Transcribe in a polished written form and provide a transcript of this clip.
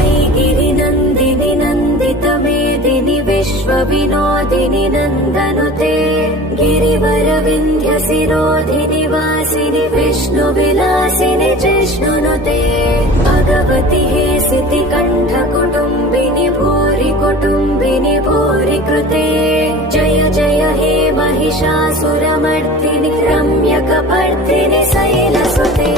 ऐगिरि नन्दिनि नन्दितमेदिनि विश्वविनोदिनि नन्दनुते गिरिवरविन्ध्यशिरोधिनि वासिनि विष्णुविलासिनि जिष्णुनुते भगवति हेसिति कण्ठकुटुम्बिनि भूरि कुटुम्बिनि भूरि कृते जय जय हे महिषासुरमर्दिनि रम्यकपर्दिनि शैलसुते।